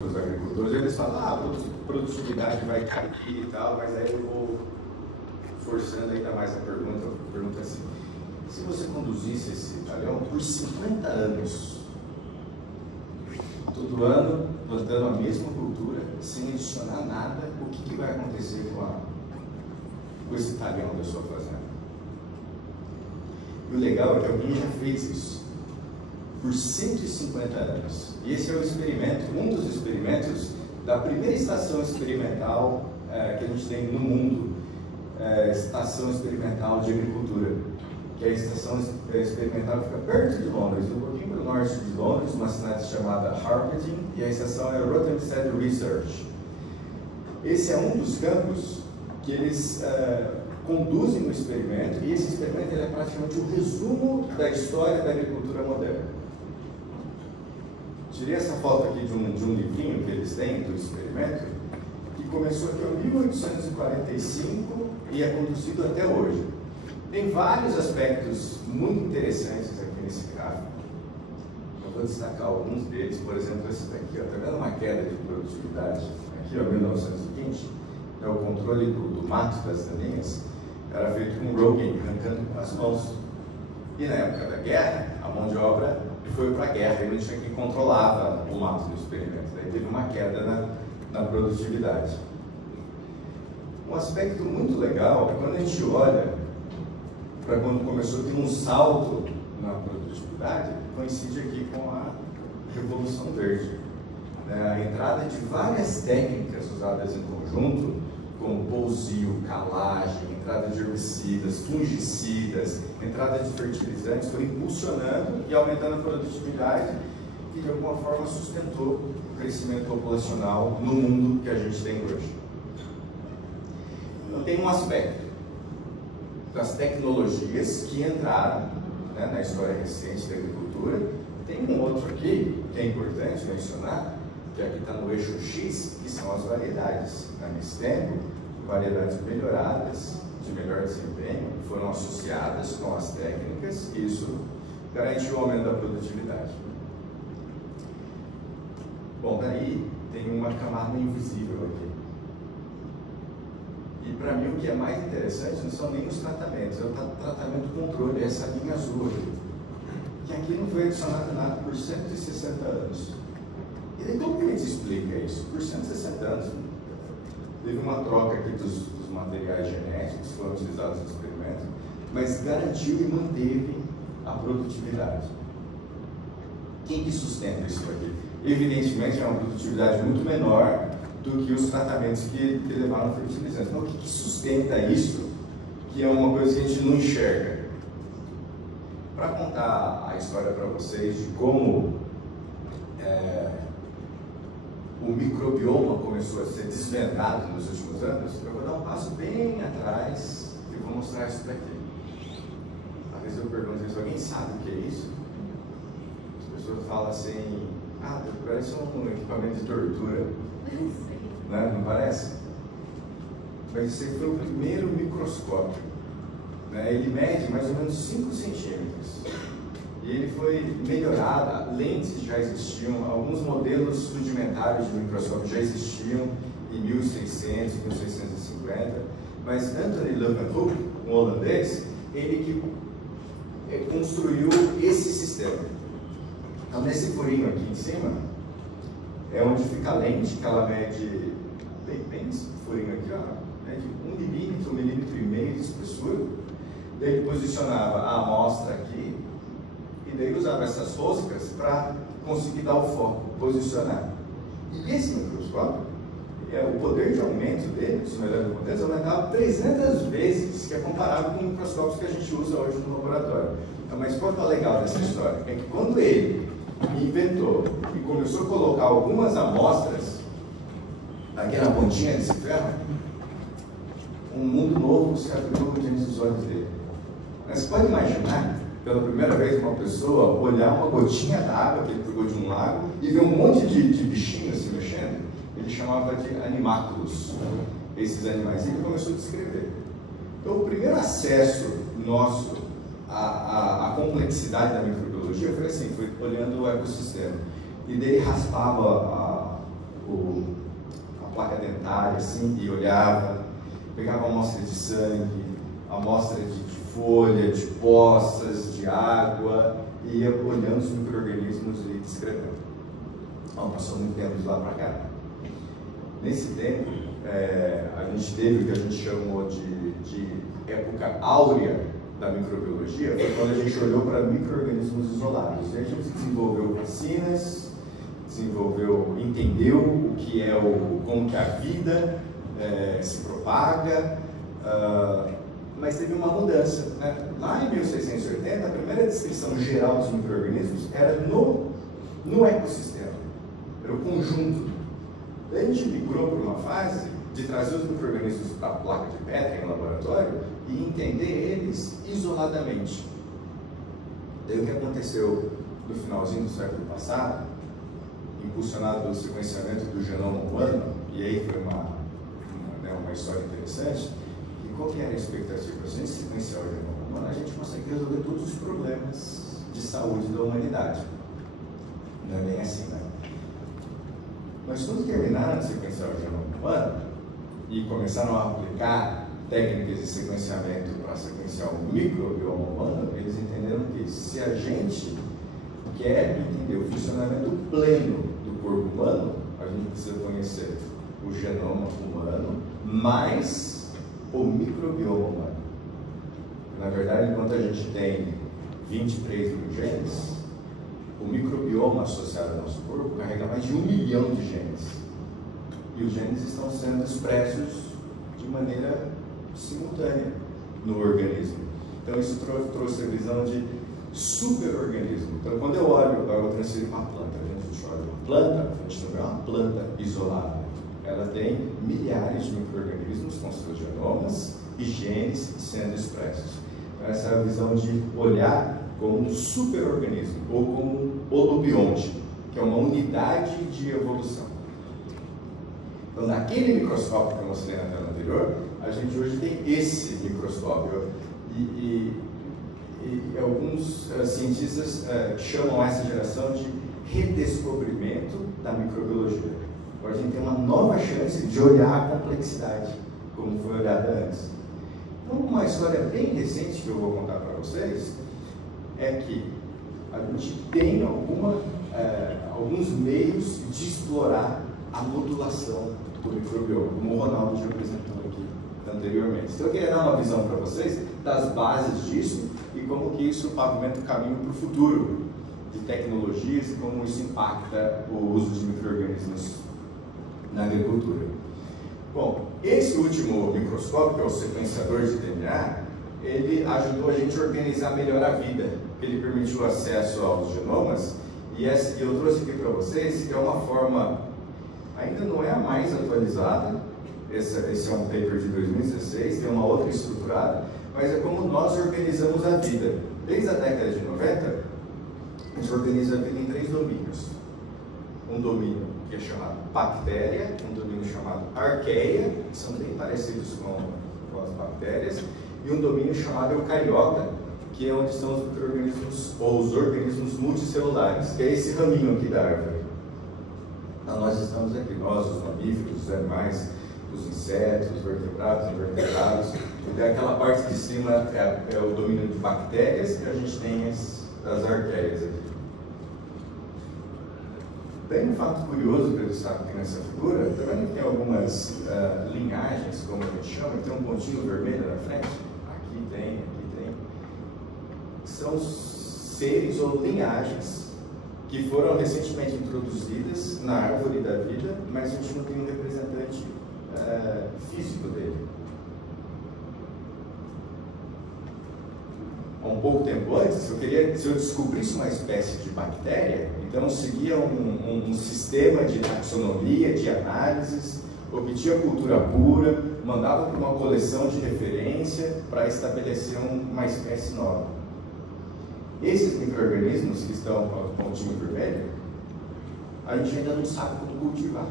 os agricultores, eles falam, a produtividade vai cair e tal, mas aí eu vou forçando ainda mais a pergunta assim, se você conduzisse esse talhão por 50 anos, todo ano plantando a mesma cultura, sem adicionar nada, o que vai acontecer com esse talhão da sua fazenda? E o legal é que alguém já fez isso por 150 anos. E esse é o experimento, um dos experimentos da primeira estação experimental que a gente tem no mundo, estação experimental de agricultura, que é a estação experimental que fica perto de Londres, um pouquinho para o norte de Londres, uma cidade chamada Harpenden, e a estação é Rothamsted Research. Esse é um dos campos que eles conduzem no experimento, e esse experimento ele é praticamente um resumo da história da agricultura moderna. Tirei essa foto aqui de um livrinho que eles têm do experimento, que começou aqui em 1845 e é conduzido até hoje. Tem vários aspectos muito interessantes aqui nesse gráfico. Eu vou destacar alguns deles, por exemplo, esse daqui, está vendo uma queda de produtividade? Aqui, ó, 1920, é o controle do mato das galinhas, era feito com Rogaine, arrancando as mãos. E na época da guerra, a mão de obra foi para a guerra, e não tinha quem controlava o mato no experimento. Daí teve uma queda na produtividade. Um aspecto muito legal é quando a gente olha para quando começou a ter um salto na produtividade, coincide aqui com a Revolução Verde. A entrada de várias técnicas usadas em conjunto, como pousio, calagem, entrada de herbicidas, fungicidas, entrada de fertilizantes, foi impulsionando e aumentando a produtividade e de alguma forma sustentou o crescimento populacional no mundo que a gente tem hoje. Então tem um aspecto das tecnologias que entraram na história recente da agricultura. Tem um outro aqui que é importante mencionar, que aqui está no eixo X, que são as variedades. Nesse tempo, variedades melhoradas, de melhor desempenho, foram associadas com as técnicas, e isso garantiu o aumento da produtividade. Bom, daí tem uma camada invisível aqui. E para mim o que é mais interessante não são nem os tratamentos, é o tratamento controle, essa linha azul aqui. Que aqui não foi adicionado nada por 160 anos. E daí como que a gente explica isso? Por 160 anos, teve uma troca aqui dos materiais genéticos que foram utilizados no experimento, mas garantiu e manteve a produtividade. Quem que sustenta isso aqui? Evidentemente é uma produtividade muito menor do que os tratamentos que levaram fertilizantes. Então o que sustenta isso, que é uma coisa que a gente não enxerga? Para contar a história para vocês de como o microbioma começou a ser desvendado nos últimos anos, eu vou dar um passo bem atrás e vou mostrar isso daqui. Às vezes eu pergunto se alguém sabe o que é isso. As pessoas falam assim, parece um equipamento de tortura, né? Não parece? Mas esse aqui foi o primeiro microscópio, né? Ele mede mais ou menos 5 centímetros. E ele foi melhorado, lentes já existiam, alguns modelos rudimentares de microscópio já existiam em 1600, 1650, mas Anthony Leeuwenhoek, um holandês, ele que construiu esse sistema. Então nesse furinho aqui em cima, é onde fica a lente, que ela mede, bem esse furinho aqui, ó, mede 1 milímetro, 1,5 milímetro de espessura. Daí ele posicionava a amostra aqui, e daí usava essas roscas para conseguir dar o foco, posicionar. E esse microscópio, o poder de aumento dele, os melhores modelos, aumentava 300 vezes, que é comparável com microscópios que a gente usa hoje no laboratório. Então, mas qual que é o legal dessa história? É que quando ele inventou e começou a colocar algumas amostras aqui na pontinha desse ferro, um mundo novo se abriu diante dos olhos dele. Mas você pode imaginar, pela primeira vez, uma pessoa olhar uma gotinha d'água que ele pegou de um lago e ver um monte de bichinhos se mexendo? Ele chamava de animáculos, esses animais, e ele começou a descrever. Então, o primeiro acesso nosso à complexidade da microbiologia foi assim, foi olhando o ecossistema. E daí raspava área assim e olhava, pegava amostra de sangue, amostra de folha, de poças, de água, e ia olhando os micro-organismos e descrevendo. Então, passou muito tempo de lá para cá. Nesse tempo, a gente teve o que a gente chamou de época áurea da microbiologia, foi quando a gente olhou para micro-organismos isolados. E a gente desenvolveu vacinas, entendeu o que é como que a vida se propaga, mas teve uma mudança, né? Lá em 1680, a primeira descrição geral dos micro-organismos era no ecossistema, era o conjunto. Daí a gente migrou para uma fase de trazer os micro-organismos para a placa de Petri em laboratório e entender eles isoladamente. Daí o que aconteceu no finalzinho do século passado, impulsionado pelo sequenciamento do genoma humano, e aí foi uma história interessante, e qual que era a expectativa? Se a gente sequenciar o genoma humano, a gente consegue resolver todos os problemas de saúde da humanidade. Não é bem assim, né? Mas quando terminaram de sequenciar o genoma humano e começaram a aplicar técnicas de sequenciamento para sequenciar o microbioma humano, eles entenderam que se a gente quer entender o funcionamento pleno do corpo humano, a gente precisa conhecer o genoma humano mais o microbioma humano. Na verdade, enquanto a gente tem 23 mil genes, o microbioma associado ao nosso corpo carrega mais de 1 milhão de genes. E os genes estão sendo expressos de maneira simultânea no organismo. Então isso trouxe a visão de superorganismo. Então quando eu olho, agora eu vou transferir uma planta, a gente olha uma planta, a gente não vê uma planta isolada. Ela tem milhares de micro-organismos com seus genomas e genes sendo expressos. Então essa é a visão de olhar como um superorganismo, ou como um holobionte, que é uma unidade de evolução. Então, naquele microscópio que eu mostrei na tela anterior, a gente hoje tem esse microscópio. E alguns cientistas chamam essa geração de redescobrimento da microbiologia. Agora a gente tem uma nova chance de olhar a complexidade, como foi olhada antes. Então, uma história bem recente que eu vou contar para vocês é que a gente tem alguns meios de explorar a modulação do microbioma, como o Ronaldo já apresentou aqui anteriormente. Então eu queria dar uma visão para vocês das bases disso e como que isso pavimenta o caminho para o futuro de tecnologias e como isso impacta o uso de micro-organismos na agricultura. Bom, esse último microscópio, que é o sequenciador de DNA, ele ajudou a gente a organizar melhor a vida. Ele permitiu acesso aos genomas e eu trouxe aqui para vocês que é uma forma, ainda não é a mais atualizada, esse é um paper de 2016, tem uma outra estruturada, mas é como nós organizamos a vida. Desde a década de 90, a gente organiza a vida em 3 domínios. Um domínio que é chamado bactéria, um domínio chamado arqueia, que são bem parecidos com as bactérias, e um domínio chamado eucariota, que é onde estão os micro-organismos ou os organismos multicelulares, que é esse raminho aqui da árvore. Então nós estamos aqui, nós, os mamíferos, os animais, os insetos, os vertebrados, invertebrados. E aquela parte de cima é o domínio de bactérias e a gente tem as arqueias aqui. Tem um fato curioso que eu destaco aqui nessa figura, também tem algumas linhagens, como a gente chama, tem um pontinho vermelho na frente, aqui tem. São seres ou linhagens que foram recentemente introduzidas na árvore da vida, mas a gente não tem um representante físico dele. Há um pouco tempo antes, se eu descobrisse uma espécie de bactéria, então eu seguia um sistema de taxonomia, de análises, obtinha cultura pura, mandava para uma coleção de referência para estabelecer uma espécie nova. Esses micro-organismos que estão com o pontinho vermelho, a gente ainda não sabe como cultivar.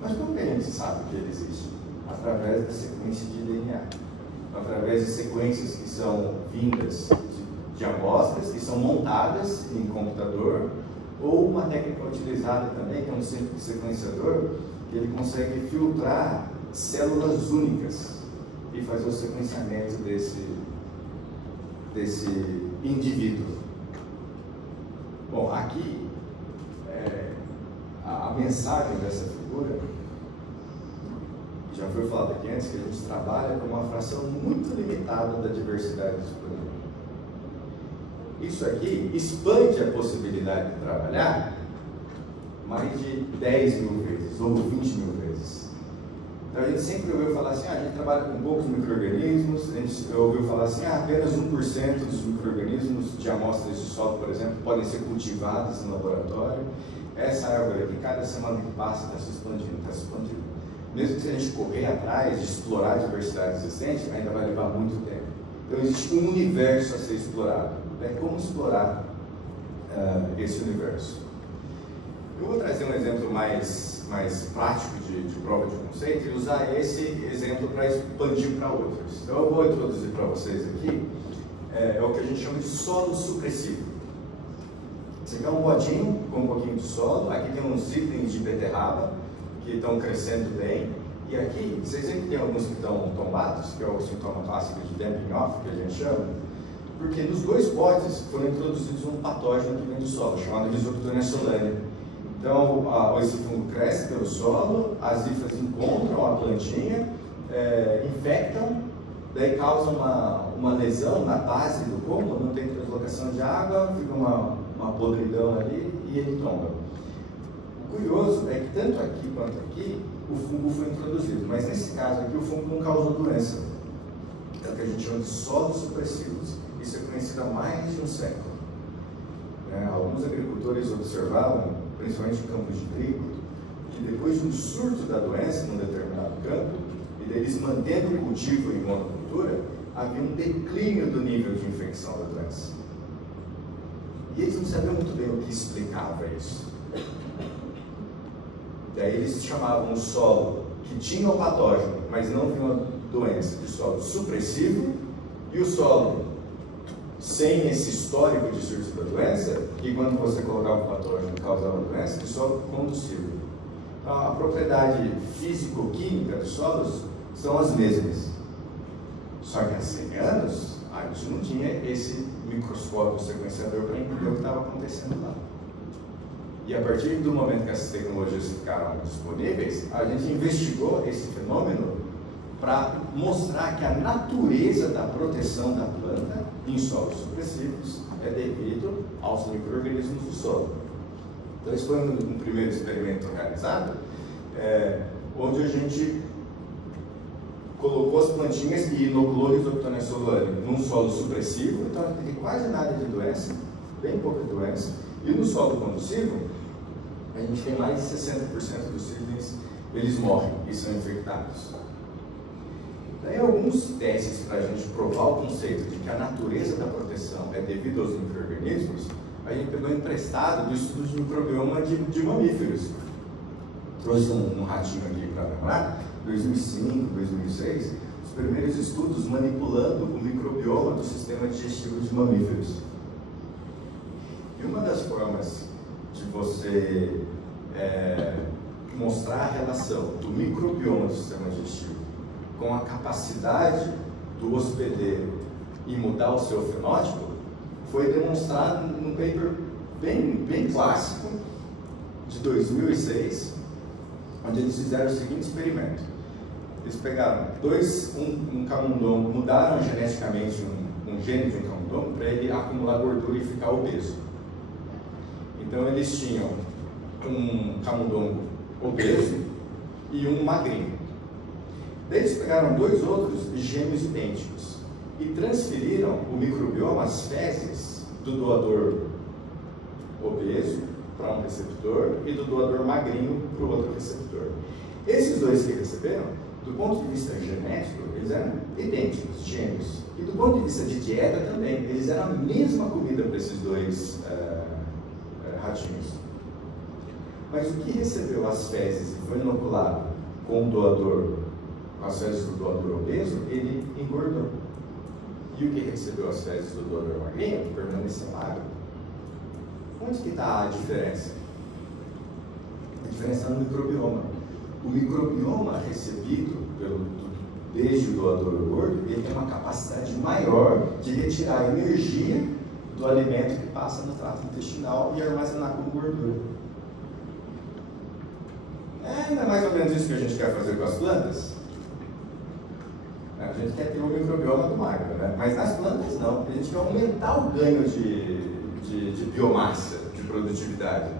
Mas como que a gente sabe que ele existe? Através da sequência de DNA. Através de sequências que são vindas de amostras, que são montadas em computador, ou uma técnica utilizada também, que é um sequenciador, que ele consegue filtrar células únicas e fazer o sequenciamento desse indivíduo. Bom, aqui a mensagem dessa figura, já foi falado aqui antes, que a gente trabalha com uma fração muito limitada da diversidade disponível. Isso aqui expande a possibilidade de trabalhar mais de 10 mil vezes, ou 20 mil vezes. Então a gente sempre ouviu falar assim, a gente trabalha com poucos micro-organismos, a gente ouviu falar assim, apenas 1% dos micro-organismos de amostras de solo, por exemplo, podem ser cultivados no laboratório. Essa árvore aqui, cada semana que passa, está se expandindo, está se expandindo. Mesmo que se a gente correr atrás de explorar a diversidade existente, ainda vai levar muito tempo. Então existe um universo a ser explorado. Como explorar esse universo? Eu vou trazer um exemplo mais prático de prova de conceito e usar esse exemplo para expandir para outros. Então eu vou introduzir para vocês aqui o que a gente chama de solo supressivo. Esse aqui é um potinho com um pouquinho de solo, aqui tem uns itens de beterraba que estão crescendo bem, e aqui, vocês veem que tem alguns que estão tombados, que é o sintoma clássico de damping off, que a gente chama, porque nos dois potes foram introduzidos um patógeno que vem do solo, chamado Rhizoctonia solane. Então, esse fungo cresce pelo solo, as hifas encontram a plantinha, infectam, daí causa uma lesão na base do cômodo, não tem translocação de água, fica uma podridão ali e ele tomba. O curioso é que tanto aqui quanto aqui o fungo foi introduzido, mas nesse caso aqui o fungo não causou doença. É o que a gente chama de solos supressivos. Isso é conhecido há mais de um século. Alguns agricultores observavam, principalmente em campos de trigo, que depois de um surto da doença num determinado campo, e deles mantendo o cultivo em monocultura, havia um declínio do nível de infecção da doença. E eles não sabiam muito bem o que explicava isso. Daí eles chamavam o solo que tinha o patógeno, mas não vinha uma doença, de solo supressivo, e o solo sem esse histórico de surto da doença, que quando você colocava o patógeno causava doença, de solo conducível. Então, a propriedade físico-química dos solos são as mesmas. Só que há 100 anos, a gente não tinha esse microscópio sequenciador para entender o que estava acontecendo lá. E a partir do momento que essas tecnologias ficaram disponíveis, a gente investigou esse fenômeno para mostrar que a natureza da proteção da planta em solos supressivos é devido aos micro-organismos do solo. Então esse foi um primeiro experimento realizado, onde a gente colocou as plantinhas e inoculou Rhizoctonia solane num solo supressivo, então não tem quase nada de doença, bem pouca doença, e no solo conducivo a gente tem mais de 60% dos seedlings, eles morrem e são infectados. Daí alguns testes para a gente provar o conceito de que a natureza da proteção é devido aos micro-organismos, a gente pegou emprestado do estudo de microbioma de mamíferos. Trouxe um ratinho aqui para lembrar, 2005, 2006, os primeiros estudos manipulando o microbioma do sistema digestivo de mamíferos. E uma das formas de você mostrar a relação do microbioma do sistema digestivo com a capacidade do hospedeiro em mudar o seu fenótipo foi demonstrado num paper bem clássico de 2006, onde eles fizeram o seguinte experimento. Eles pegaram um camundongo, mudaram geneticamente um gene de um camundongo para ele acumular gordura e ficar obeso. Então eles tinham um camundongo obeso e um magrinho. Daí eles pegaram dois outros gêmeos idênticos e transferiram o microbioma, as fezes, do doador obeso para um receptor e do doador magrinho para o outro receptor. Esses dois que receberam, do ponto de vista genético, eles eram idênticos, gêmeos. E do ponto de vista de dieta também, eles eram a mesma comida para esses dois ratinhos. Mas o que recebeu as fezes e foi inoculado com o doador, com as fezes do doador obeso, ele engordou. E o que recebeu as fezes do doador magrinho permaneceu magro. Onde que está a diferença? A diferença está no microbioma. O o microbioma recebido desde o doador gordo, ele tem uma capacidade maior de retirar a energia do alimento que passa no trato intestinal e armazenar como gordura. Não é mais ou menos isso que a gente quer fazer com as plantas? A gente quer ter o microbioma do magro, né? Mas nas plantas não, a gente quer aumentar o ganho de biomassa, de produtividade.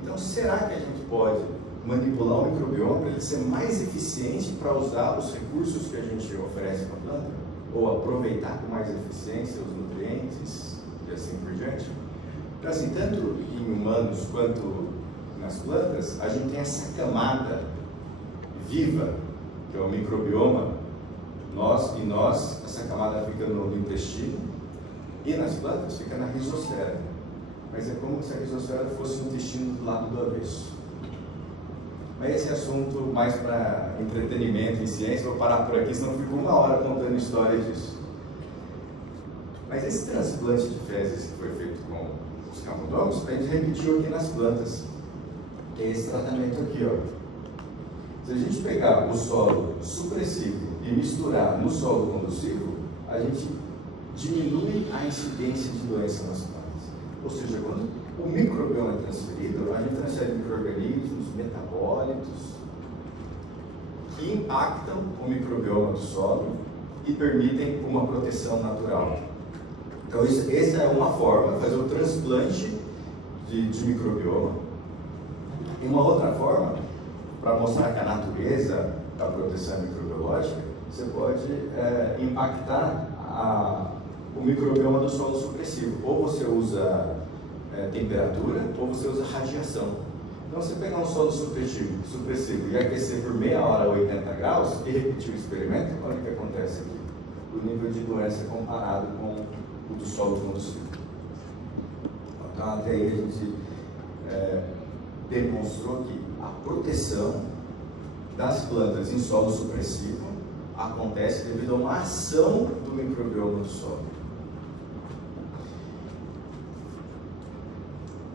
Então, será que a gente pode manipular o microbioma para ele ser mais eficiente para usar os recursos que a gente oferece para a planta? Ou aproveitar com mais eficiência os nutrientes e assim por diante? Então, assim, tanto em humanos quanto nas plantas, a gente tem essa camada viva, que é o microbioma. Essa camada fica no intestino, e nas plantas fica na rizosfera. Mas é como se a rizosfera fosse o intestino do lado do avesso. Mas esse assunto mais para entretenimento e ciência, vou parar por aqui, senão fico 1 hora contando história disso. Mas esse transplante de fezes que foi feito com os camundongos, a gente repetiu aqui nas plantas, que é esse tratamento aqui, ó. Se a gente pegar o solo supressivo e misturar no solo conduzivo, a gente diminui a incidência de doença nas plantas. Ou seja, quando o microbioma é transferido, a gente transfere micro-organismos, metabólitos, que impactam o microbioma do solo e permitem uma proteção natural. Então, essa é uma forma, fazer o transplante de microbioma. E uma outra forma, para mostrar que a natureza da proteção microbiológica, você pode impactar o microbioma do solo supressivo. Ou você usa temperatura, ou você usa radiação. Então, você pegar um solo supressivo e aquecer por meia hora a 80 graus e repetir o experimento, olha o que acontece aqui. O nível de doença comparado com o do solo conduzivo. Então, até aí a gente demonstrou que a proteção das plantas em solo supressivo acontece devido a uma ação do microbioma do solo.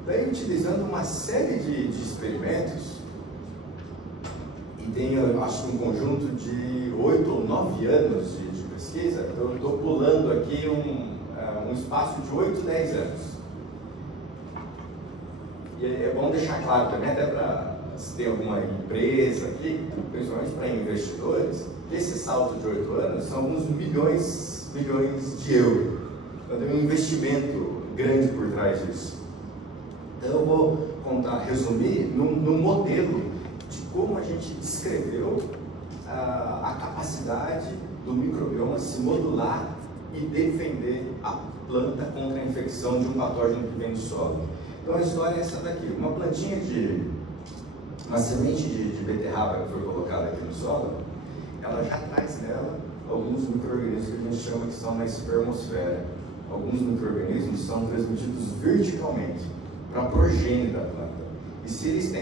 Daí, utilizando uma série de experimentos, e tem, acho que um conjunto de 8 ou 9 anos de pesquisa, então eu estou pulando aqui um espaço de 8, 10 anos. E é bom deixar claro também, até para se tem alguma empresa aqui, principalmente para investidores, que esse salto de 8 anos são alguns milhões de euros. Então tem um investimento grande por trás disso. Então eu vou resumir num modelo de como a gente descreveu a capacidade do microbioma se modular e defender a planta contra a infecção de um patógeno que vem do solo. Então a história é essa daqui, uma semente de beterraba que foi colocada aqui no solo, ela já traz nela alguns micro-organismos que a gente chama que são na espermosfera. Alguns micro-organismos são transmitidos verticalmente para a progênie da planta. E se eles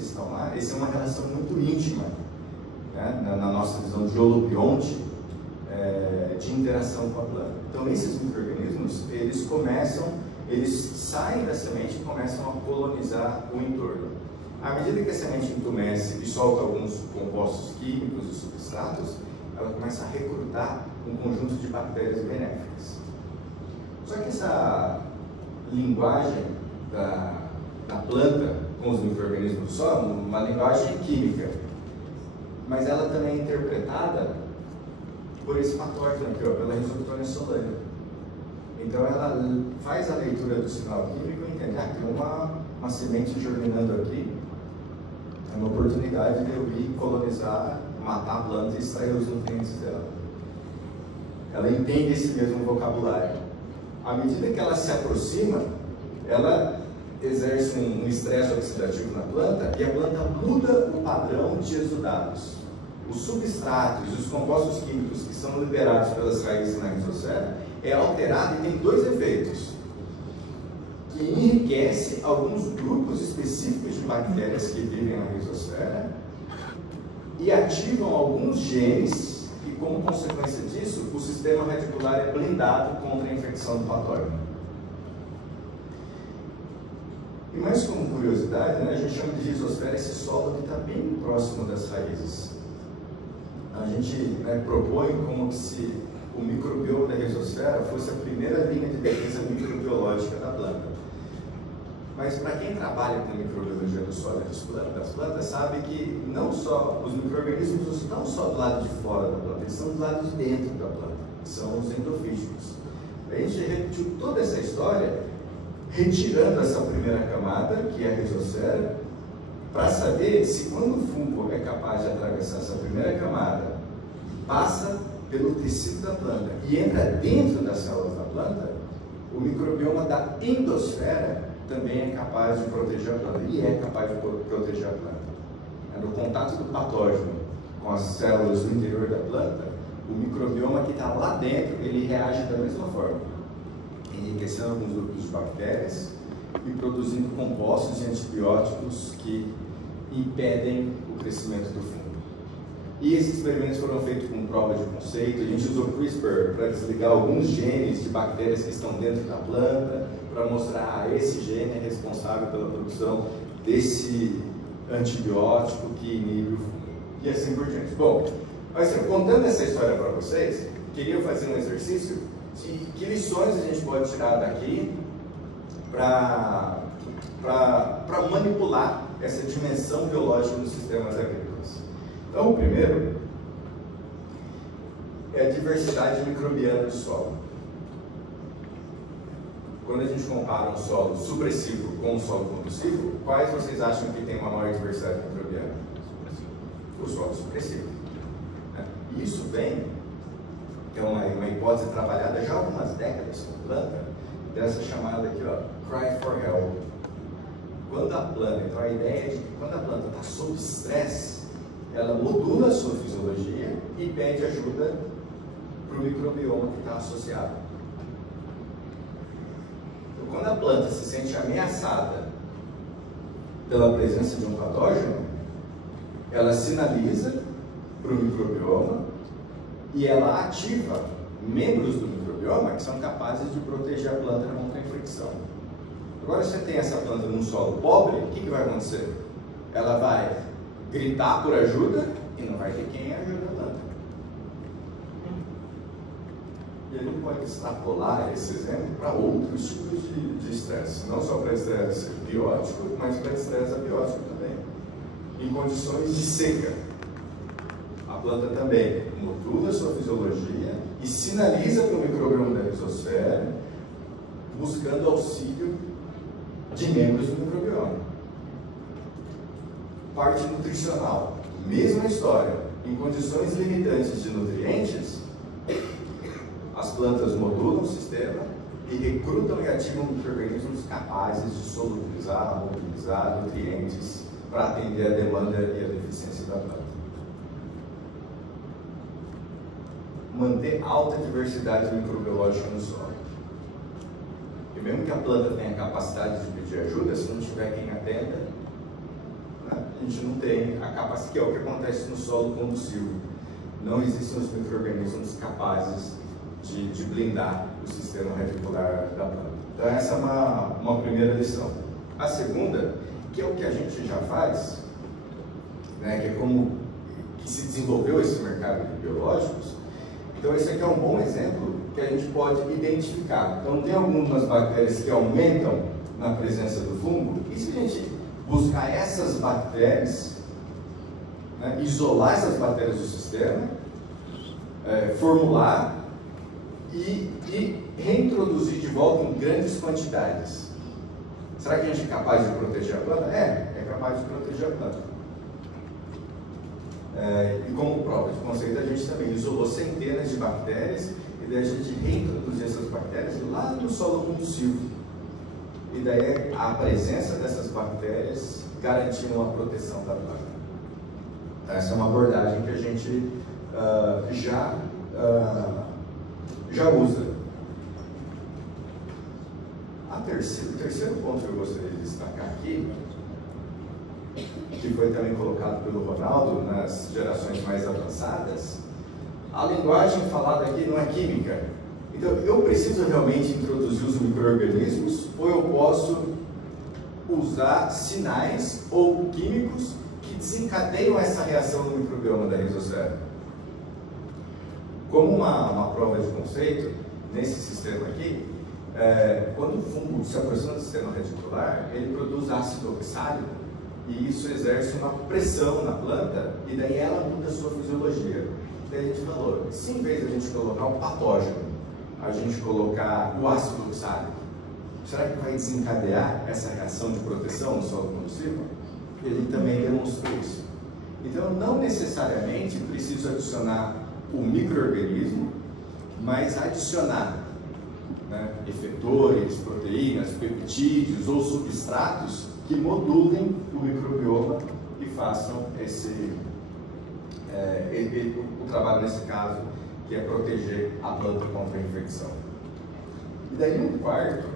estão lá, essa é uma relação muito íntima, né, na nossa visão de holobionte, de interação com a planta. Então esses micro-organismos, eles saem da semente e começam a colonizar o entorno. À medida que a semente entumece e solta alguns compostos químicos e substratos, ela começa a recrutar um conjunto de bactérias benéficas. Só que essa linguagem da planta com os micro-organismos do solo é uma linguagem química, mas ela também é interpretada por esse patógeno aqui, pela Rhizoctonia solane. Então ela faz a leitura do sinal químico e entende, tem uma semente germinando aqui, é uma oportunidade de eu ir colonizar, matar a planta e extrair os nutrientes dela. Ela entende esse mesmo vocabulário. À medida que ela se aproxima, ela exerce um estresse oxidativo na planta e a planta muda o padrão de exudados. Os substratos e os compostos químicos que são liberados pelas raízes na rizosfera é alterado e tem 2 efeitos. Que enriquece alguns grupos específicos de bactérias que vivem na rizosfera e ativam alguns genes e, como consequência disso, o sistema reticular é blindado contra a infecção do patógeno. E mais como curiosidade, a gente chama de rizosfera esse solo que está bem próximo das raízes. A gente propõe como se o microbioma da rizosfera fosse a primeira linha de defesa microbiológica da planta. Mas para quem trabalha com microbiologia do solo e das plantas, sabe que não só os micro-organismos não só do lado de fora da planta, eles são do lado de dentro da planta, são os endofíticos. A gente repetiu toda essa história retirando essa primeira camada, que é a rizosfera, para saber se quando o fungo é capaz de atravessar essa primeira camada, passa pelo tecido da planta e entra dentro das células da planta, o microbioma da endosfera também é capaz de proteger a planta, e é capaz de proteger a planta. No contato do patógeno com as células do interior da planta, o microbioma que está lá dentro, ele reage da mesma forma, enriquecendo alguns grupos de bactérias e produzindo compostos e antibióticos que impedem o crescimento do fungo. E esses experimentos foram feitos com prova de conceito. A gente usou CRISPR para desligar alguns genes de bactérias que estão dentro da planta, para mostrar esse gene é responsável pela produção desse antibiótico que inibe o fungo. E assim por diante. Bom, mas contando essa história para vocês, queria fazer um exercício de que lições a gente pode tirar daqui para manipular essa dimensão biológica nos sistemas agrícolas. Então, o primeiro é a diversidade microbiana do solo. Quando a gente compara um solo supressivo com um solo conduzivo, quais vocês acham que tem uma maior diversidade microbiana? O solo supressivo. Isso vem, é uma hipótese trabalhada já há algumas décadas com planta, dessa chamada aqui, ó, cry for help. Quando a planta, então a ideia é de que quando a planta está sob estresse, ela modula a sua fisiologia e pede ajuda para o microbioma que está associado. Então, quando a planta se sente ameaçada pela presença de um patógeno, ela sinaliza para o microbioma e ela ativa membros do microbioma que são capazes de proteger a planta contra a infecção. Agora, se você tem essa planta num solo pobre, o que vai acontecer? Ela vai gritar por ajuda e não vai ter quem ajude a planta. E ele pode extrapolar esse exemplo para outros tipos de estresse, não só para estresse biótico, mas para estresse abiótico também. Em condições de seca, a planta também modula a sua fisiologia e sinaliza para o microbioma da rizosfera, buscando auxílio de membros do microbioma. Parte nutricional, mesma história. Em condições limitantes de nutrientes, as plantas modulam o sistema e recrutam e ativam micro-organismos capazes de solubilizar, mobilizar nutrientes para atender a demanda e a deficiência da planta. Manter alta diversidade microbiológica no solo. E mesmo que a planta tenha capacidade de pedir ajuda, se não tiver quem atenda, a gente não tem a capacidade, que é o que acontece no solo conduzivo. Não existem os micro-organismos capazes de blindar o sistema reticular da planta. Então essa é uma primeira lição. A segunda, que é o que a gente já faz, que é como que se desenvolveu esse mercado de biológicos. Então esse aqui é um bom exemplo que a gente pode identificar. Então tem algumas bactérias que aumentam na presença do fungo, e se a gente buscar essas bactérias, isolar essas bactérias do sistema, formular e reintroduzir de volta em grandes quantidades. Será que a gente é capaz de proteger a planta? É capaz de proteger a planta. E como prova de conceito, a gente também isolou centenas de bactérias e daí a gente reintroduziu essas bactérias lá no solo conduzivo. E daí a presença dessas bactérias garantindo a proteção da planta. Essa é uma abordagem que a gente já usa. O terceiro ponto que eu gostaria de destacar aqui, que foi também colocado pelo Ronaldo nas gerações mais avançadas, a linguagem falada aqui não é química. Então, eu preciso realmente introduzir os micro-organismos ou eu posso usar sinais ou químicos que desencadeiam essa reação no microbioma da rizosfera. Como uma prova de conceito, nesse sistema aqui, quando o fungo se aproxima do sistema reticular, ele produz ácido oxálico e isso exerce uma pressão na planta e daí ela muda a sua fisiologia. Daí a gente falou, se em vez de a gente colocar um patógeno, a gente colocar o ácido oxálico, será que vai desencadear essa reação de proteção no solo condutivo? Ele também demonstrou isso. Então, não necessariamente preciso adicionar o micro-organismo, mas adicionar, né, efetores, proteínas, peptídeos ou substratos que modulem o microbioma e façam o trabalho nesse caso, que é proteger a planta contra a infecção. E daí um quarto,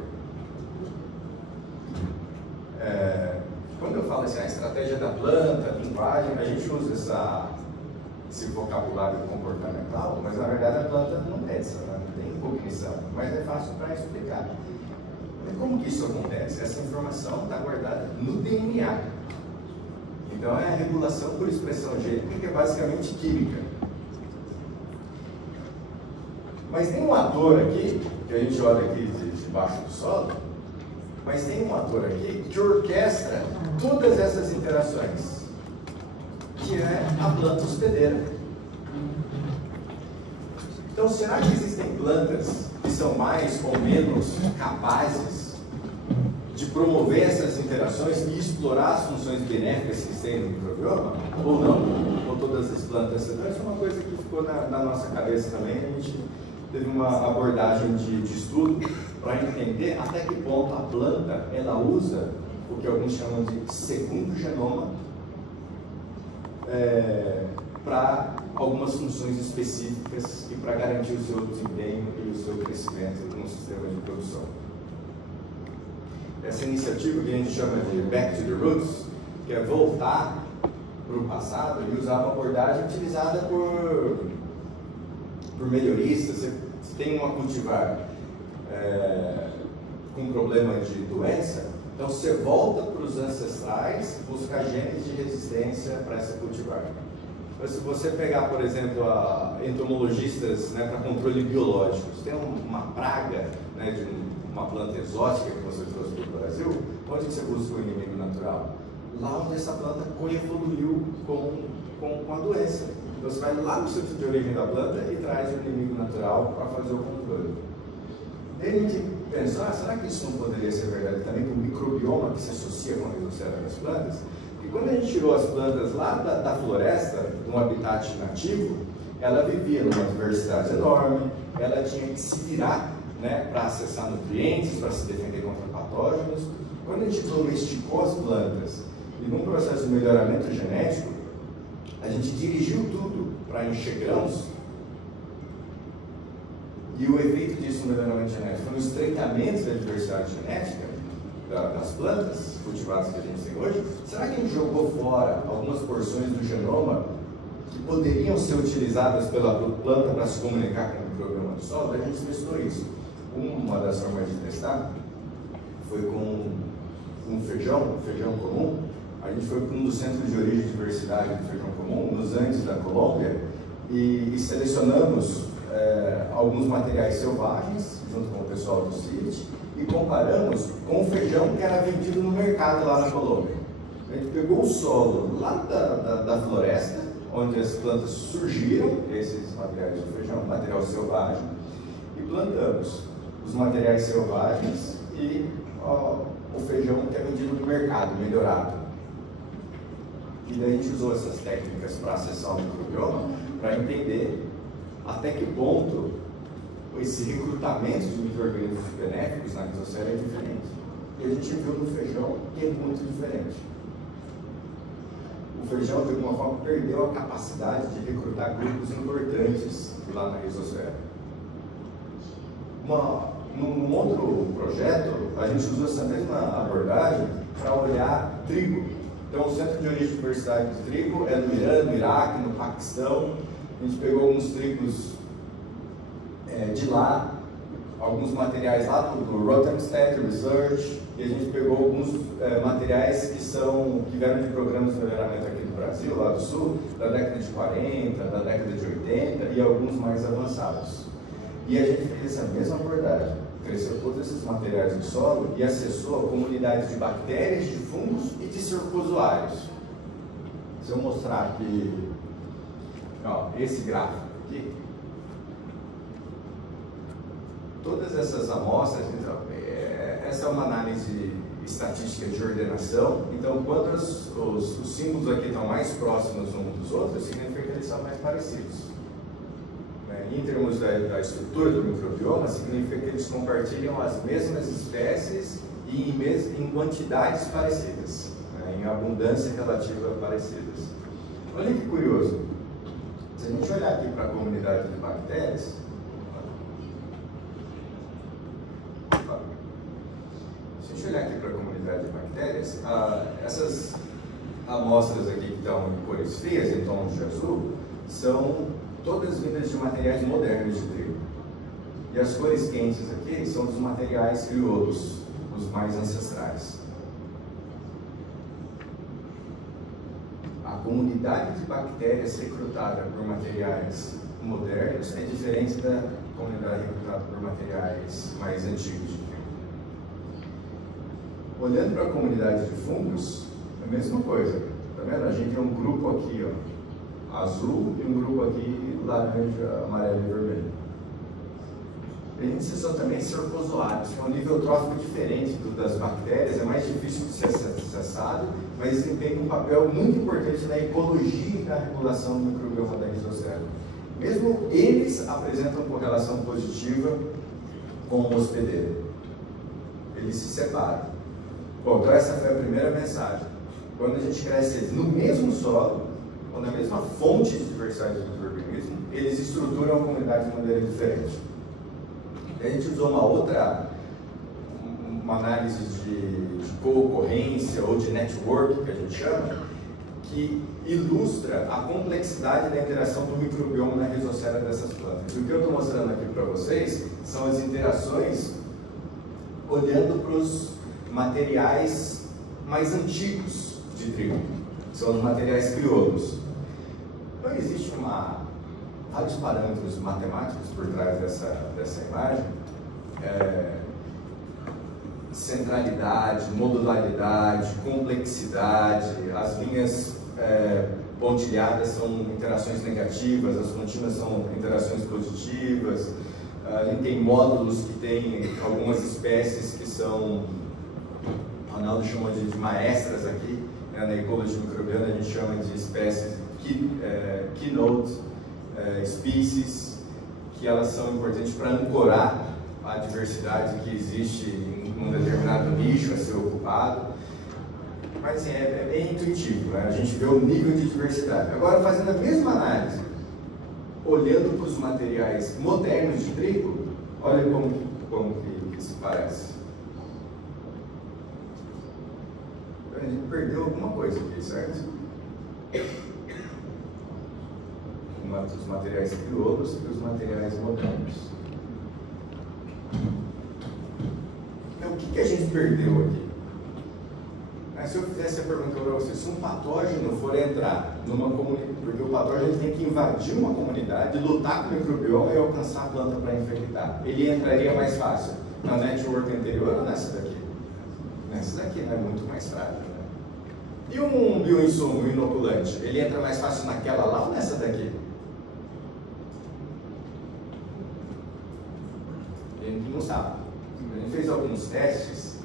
quando eu falo assim, a estratégia da planta, a linguagem, a gente usa esse vocabulário comportamental, mas na verdade a planta não pensa, né? Não tem cognição, mas é fácil para explicar. E como que isso acontece? Essa informação está guardada no DNA. Então é a regulação por expressão gênica, que é basicamente química. Mas tem um ator aqui, que a gente olha aqui debaixo do solo, mas tem um ator aqui que orquestra todas essas interações, que é a planta hospedeira. Então, será que existem plantas que são mais ou menos capazes de promover essas interações e explorar as funções benéficas que têm no microbioma? Ou não? Ou todas as plantas? Então, isso é uma coisa que ficou na nossa cabeça também. A gente teve uma abordagem de estudo para entender até que ponto a planta ela usa o que alguns chamam de segundo genoma para algumas funções específicas e para garantir o seu desempenho e o seu crescimento no sistema de produção. Essa iniciativa que a gente chama de Back to the Roots, que é voltar para o passado e usar uma abordagem utilizada por melhoristas. Você tem uma cultivar com problema de doença, então você volta para os ancestrais, buscar genes de resistência para essa cultivar. Mas se você pegar, por exemplo, entomologistas, né, para controle biológico, você tem uma praga, né, de uma planta exótica que você trouxe para o Brasil, onde você busca o inimigo natural? Lá onde essa planta coevoluiu com a doença. Então você vai lá no centro de origem da planta e traz o inimigo natural para fazer o controle. E a gente pensou, será que isso não poderia ser verdade também para o microbioma que se associa com a rizosfera das plantas? E quando a gente tirou as plantas lá da floresta, de um habitat nativo, ela vivia numa diversidade enorme, ela tinha que se virar, né, para acessar nutrientes, para se defender contra patógenos. Quando a gente domesticou as plantas e num processo de melhoramento genético, a gente dirigiu tudo para encher grãos, e o efeito disso no melhoramento genético foi no estreitamento da diversidade genética das plantas cultivadas que a gente tem hoje. Será que a gente jogou fora algumas porções do genoma que poderiam ser utilizadas pela planta para se comunicar com o microbioma do solo? A gente testou isso. Uma das formas de testar foi com um feijão comum. A gente foi para um dos centros de origem e diversidade do feijão comum, nos Andes da Colômbia, e selecionamos alguns materiais selvagens, junto com o pessoal do CIT, e comparamos com o feijão que era vendido no mercado lá na Colômbia. A gente pegou o solo lá da floresta, onde as plantas surgiram, esses materiais do feijão, material selvagem, e plantamos os materiais selvagens e o feijão que é vendido no mercado, melhorado. E daí a gente usou essas técnicas para acessar o microbioma, para entender até que ponto esse recrutamento de micro-organismos benéficos na rizosfera é diferente. E a gente viu no feijão que é muito diferente. O feijão, de alguma forma, perdeu a capacidade de recrutar grupos importantes lá na rizosfera. Num outro projeto, a gente usou essa mesma abordagem para olhar trigo. Então, o Centro de Origem e Diversidade de Trigo é no Irã, no Iraque, no Paquistão. A gente pegou alguns trigos de lá, alguns materiais lá do Rothamsted Research, e a gente pegou alguns materiais que vieram de programas de melhoramento aqui no Brasil. Brasil, lá do sul, da década de 40, da década de 80 e alguns mais avançados. E a gente fez essa mesma abordagem, cresceu todos esses materiais do solo e acessou a comunidade de bactérias, de fungos e de cercozoários. Se eu mostrar aqui, ó, esse gráfico aqui, todas essas amostras, então, essa é uma análise estatística de ordenação. Então, quando os símbolos aqui estão mais próximos uns dos outros, significa que eles são mais parecidos. Em termos da estrutura do microbioma, significa que eles compartilham as mesmas espécies e em quantidades parecidas, em abundância relativa parecidas. Olha que curioso, se a gente olhar aqui para a comunidade de bactérias, essas amostras aqui que estão em cores frias, em tons de azul, são todas vindas de materiais modernos de trigo. E as cores quentes aqui são dos materiais crioulos, os mais ancestrais. A comunidade de bactérias recrutada por materiais modernos é diferente da comunidade recrutada por materiais mais antigos de trigo. Olhando para a comunidade de fungos, é a mesma coisa. Tá vendo? A gente tem um grupo aqui, ó, azul, e um grupo aqui laranja, amarelo e vermelho. Eles são também cercozoários, que é um nível trófico diferente das bactérias, é mais difícil de ser acessado, mas desempenha um papel muito importante na ecologia e na regulação do microbioma da rizocera. Mesmo eles apresentam correlação positiva com o hospedeiro. Eles se separam. Bom, então essa foi a primeira mensagem. Quando a gente cresce eles no mesmo solo, ou na mesma fonte de diversidade do microorganismo, eles estruturam a comunidade de maneira diferente. A gente usou uma análise de co-ocorrência ou de network, que a gente chama, que ilustra a complexidade da interação do microbioma na rizocera dessas plantas. O que eu estou mostrando aqui para vocês são as interações olhando para os materiais mais antigos de trigo, são os materiais crioulos. Então existe vários parâmetros matemáticos por trás dessa imagem, centralidade, modularidade, complexidade, as linhas pontilhadas são interações negativas, as contínuas são interações positivas, a gente tem módulos que tem algumas espécies que são, o Ronaldo chama de maestras aqui, na ecologia microbiana a gente chama de espécies keynote species, que elas são importantes para ancorar a diversidade que existe em um determinado nicho a ser ocupado. Mas assim, é bem intuitivo, né? A gente vê o nível de diversidade. Agora, fazendo a mesma análise, olhando para os materiais modernos de trigo, olha como que se parece. A gente perdeu alguma coisa aqui, certo? Os materiais crioulos e os materiais modernos. Então, o que a gente perdeu aqui? Se eu fizesse a pergunta para você, se um patógeno for entrar numa comunidade, porque o patógeno tem que invadir uma comunidade, lutar com o microbioma e alcançar a planta para infectar, ele entraria mais fácil na network anterior ou nessa daqui? Nessa daqui, né? Muito mais frágil, né? E um bioinsumo inoculante, ele entra mais fácil naquela lá ou nessa daqui? A gente não sabe. A gente fez alguns testes,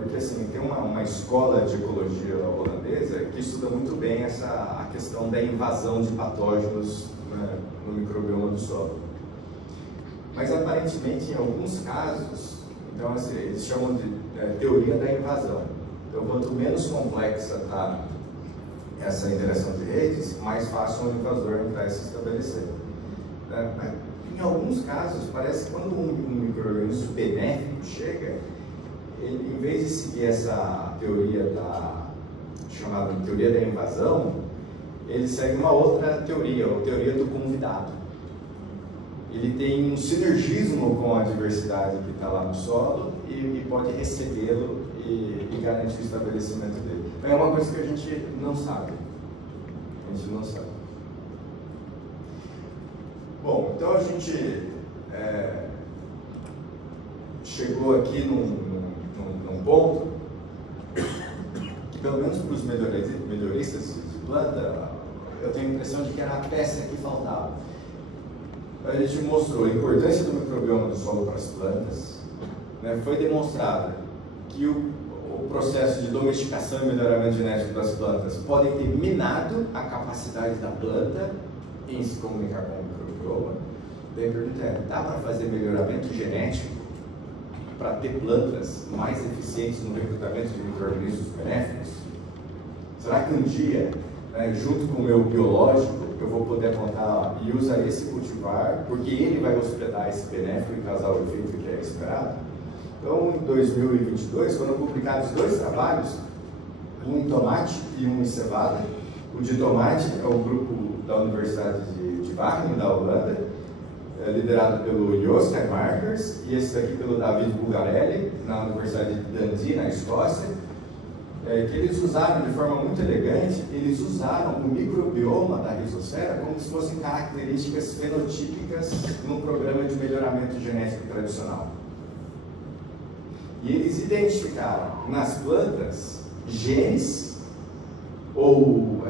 porque assim, tem uma escola de ecologia holandesa que estuda muito bem a questão da invasão de patógenos, né, no microbioma do solo. Mas aparentemente, em alguns casos, então assim, eles chamam de teoria da invasão. Então, quanto menos complexa está essa interação de redes, mais fácil o invasor entrar e se estabelecer. Em alguns casos, parece que quando um microorganismo benéfico chega, ele, em vez de seguir essa teoria chamada de teoria da invasão, ele segue uma outra teoria, a teoria do convidado. Ele tem um sinergismo com a diversidade que está lá no solo e pode recebê-lo e garantir o estabelecimento dele. É uma coisa que a gente não sabe. A gente não sabe. Bom, então a gente chegou aqui num ponto que, pelo menos para os melhoristas de planta, eu tenho a impressão de que era a peça que faltava. A gente mostrou a importância do microbioma do solo para as plantas, né? Foi demonstrado que o processo de domesticação e melhoramento genético das plantas podem ter minado a capacidade da planta em se comunicar com o microbioma. Daí a pergunta é, dá para fazer melhoramento genético para ter plantas mais eficientes no recrutamento de micro-organismos benéficos? Será que um dia, né, junto com o meu biológico, eu vou poder montar e usar esse cultivar, porque ele vai hospedar esse benéfico e causar o efeito que é esperado? Então, em 2022, foram publicados 2 trabalhos, um em tomate e um em cevada. O de tomate é o grupo da Universidade de Wageningen, da Holanda, liderado pelo Jostein Markers, e esse daqui pelo David Bulgarelli, na Universidade de Dundee, na Escócia, que eles usaram de forma muito elegante, eles usaram o microbioma da rizosfera como se fossem características fenotípicas num programa de melhoramento genético tradicional. E eles identificaram nas plantas genes ou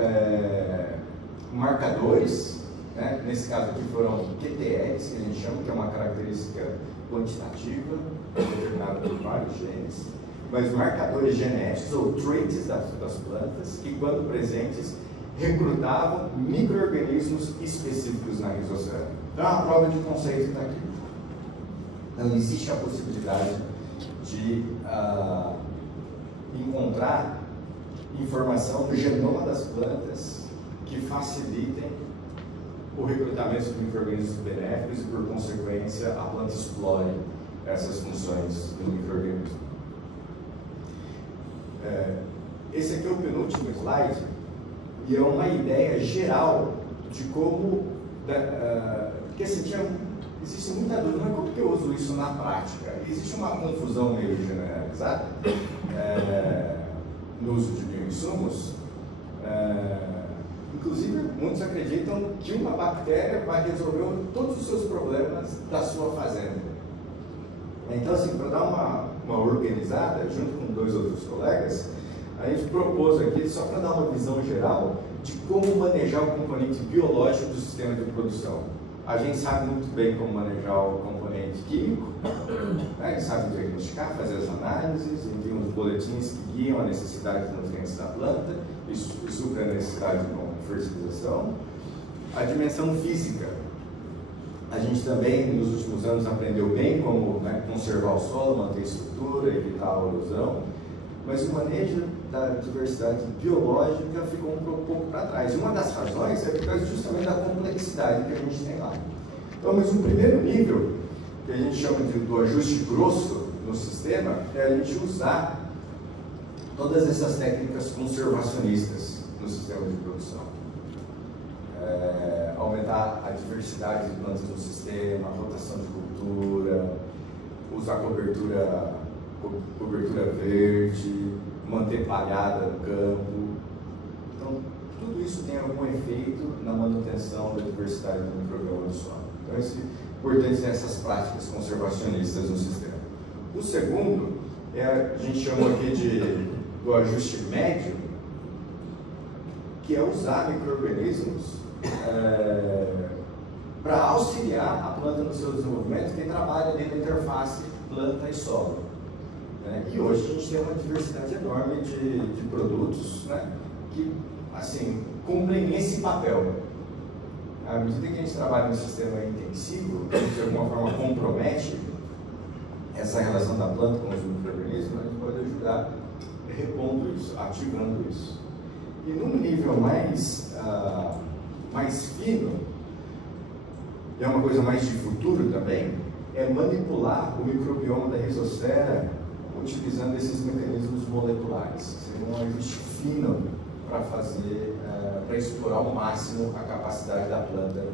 marcadores, né? Nesse caso aqui foram QTLs, que a gente chama, que é uma característica quantitativa, determinada por vários genes, mas marcadores genéticos ou traits das plantas, que quando presentes recrutavam micro-organismos específicos na rizosfera. Então é uma prova de conceito que está aqui. Então existe a possibilidade de encontrar informação no genoma das plantas que facilitem o recrutamento de micro-organismos benéficos e, por consequência, a planta explore essas funções do micro-organismo. Esse aqui é o penúltimo slide e é uma ideia geral de como, porque assim, existe muita dúvida, mas como que eu uso isso na prática? Existe uma confusão meio generalizada no uso de bioinsumos. Inclusive, muitos acreditam que uma bactéria vai resolver todos os seus problemas da sua fazenda. Então, assim, para dar uma organizada, junto com 2 outros colegas, a gente propôs aqui, só para dar uma visão geral, de como manejar o componente biológico do sistema de produção. A gente sabe muito bem como manejar o componente químico, né? A gente sabe diagnosticar, fazer as análises, tem uns boletins que guiam a necessidade de nutrientes da planta, isso supra a necessidade de uma fertilização. A dimensão física. A gente também, nos últimos anos, aprendeu bem como, né, conservar o solo, manter a estrutura, evitar a erosão, mas o manejo da diversidade biológica ficou um pouco para trás. E uma das razões é por causa justamente da complexidade que a gente tem lá. Então, mas um primeiro nível, que a gente chama do ajuste grosso no sistema, é a gente usar todas essas técnicas conservacionistas no sistema de produção. Aumentar a diversidade de plantas no sistema, a rotação de cultura, usar cobertura verde, manter palhada no campo. Então, tudo isso tem algum efeito na manutenção da diversidade do microbioma do solo. Então, é importante essas práticas conservacionistas no sistema. O segundo, a gente chama aqui do ajuste médio, que é usar micro-organismos para auxiliar a planta no seu desenvolvimento, que trabalha dentro da interface planta e solo. E hoje a gente tem uma diversidade enorme de produtos, né, que assim, cumprem esse papel. À medida que a gente trabalha no sistema intensivo, a gente de alguma forma compromete essa relação da planta com os micro-organismos, a gente pode ajudar repondo isso, ativando isso. E num nível mais fino, e é uma coisa mais de futuro também, é manipular o microbioma da rizosfera utilizando esses mecanismos moleculares. Seria um ajuste fino para fazer, para explorar ao máximo a capacidade da planta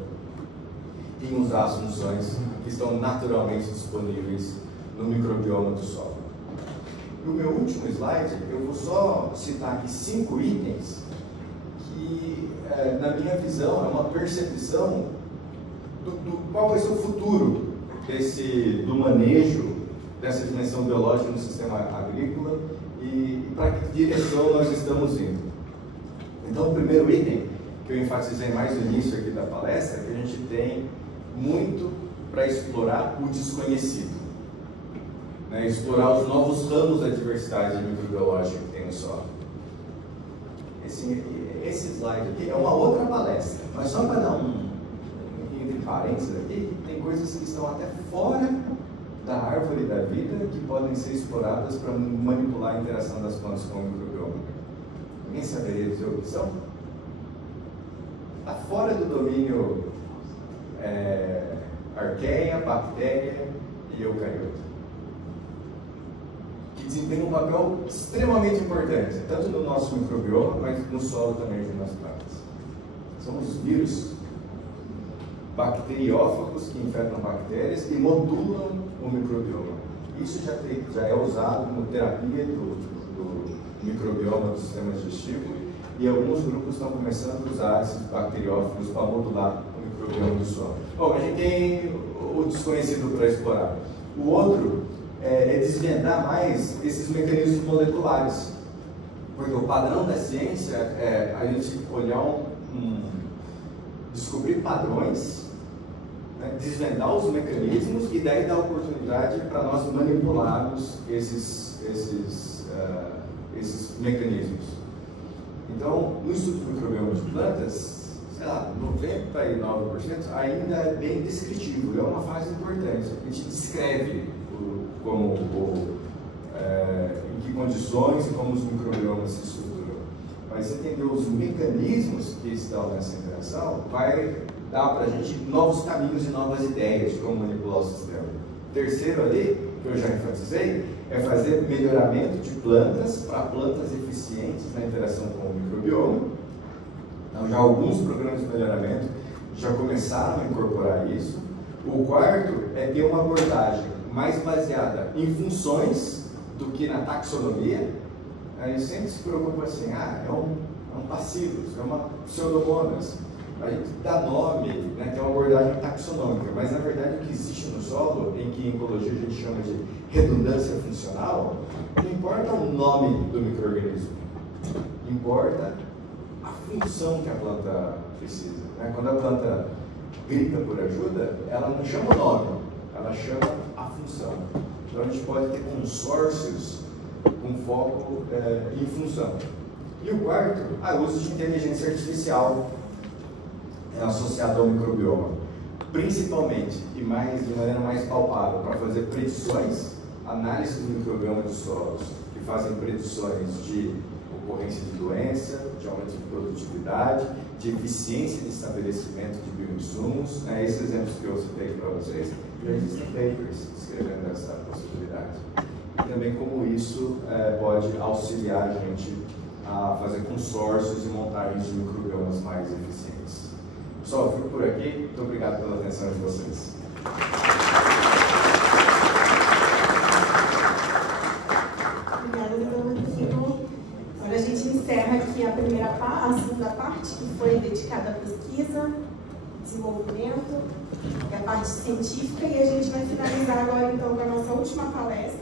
em usar as funções que estão naturalmente disponíveis no microbioma do solo. No meu último slide, eu vou só citar aqui 5 itens que na minha visão, é uma percepção do qual vai ser o futuro do manejo dessa dimensão biológica no sistema agrícola e para que direção nós estamos indo. Então, o primeiro item que eu enfatizei mais no início aqui da palestra é que a gente tem muito para explorar o desconhecido, né? Explorar os novos ramos da diversidade microbiológica que tem no solo. Esse slide aqui é uma outra palestra, mas só para dar entre parênteses aqui, tem coisas que estão até fora da árvore da vida que podem ser exploradas para manipular a interação das plantas com o microbioma. Alguém saberia dizer o que são? Está fora do domínio arqueia, bactéria e eucariota, que desempenham um papel extremamente importante, tanto no nosso microbioma, mas no solo também de nossas plantas. São os vírus bacteriófagos que infectam bactérias e modulam o microbioma. Isso já é usado como terapia do microbioma do sistema digestivo e alguns grupos estão começando a usar esses bacteriófagos para modular o microbioma do solo. Bom, a gente tem o desconhecido para explorar. O outro é desvendar mais esses mecanismos moleculares, porque o padrão da ciência é a gente olhar descobrir padrões, né, desvendar os mecanismos e daí dar oportunidade para nós manipularmos esses mecanismos. Então, no estudo do microbioma de plantas, sei lá, 99% ainda é bem descritivo, é uma fase importante. A gente descreve em que condições e como os microbiomas se estruturam. Mas entender os mecanismos que estão nessa interação vai dar para a gente novos caminhos e novas ideias de como manipular o sistema. Terceiro ali, que eu já enfatizei, é fazer melhoramento de plantas para plantas eficientes na interação com o microbioma. Então, já alguns programas de melhoramento já começaram a incorporar isso. O quarto é ter uma abordagem mais baseada em funções do que na taxonomia. A gente sempre se preocupa assim, é um bacillus, é uma pseudomonas. A gente dá nome, né, tem uma abordagem taxonômica, mas na verdade o que existe no solo, em que em ecologia a gente chama de redundância funcional, não importa o nome do micro-organismo, importa a função que a planta precisa. Né? Quando a planta grita por ajuda, ela não chama o nome, ela chama a função. Então a gente pode ter consórcios com foco em função. E o quarto, o uso de inteligência artificial associado ao microbioma, principalmente e de maneira mais palpável, para fazer predições, análise do microbioma dos solos, que fazem predições de ocorrência de doença, de aumento de produtividade, de eficiência de estabelecimento de bioinsumos. Esses exemplos que eu citei para vocês, já existem papers descrevendo essa possibilidade. E também como isso pode auxiliar a gente a fazer consórcios e montagens de microbiomas mais eficientes. Pessoal, eu fico por aqui. Muito obrigado pela atenção de vocês. Obrigada, doutor Marquinhos. Agora a gente encerra aqui a segunda parte, que foi dedicada à pesquisa, desenvolvimento, e a parte científica, e a gente vai finalizar agora então com a nossa última palestra.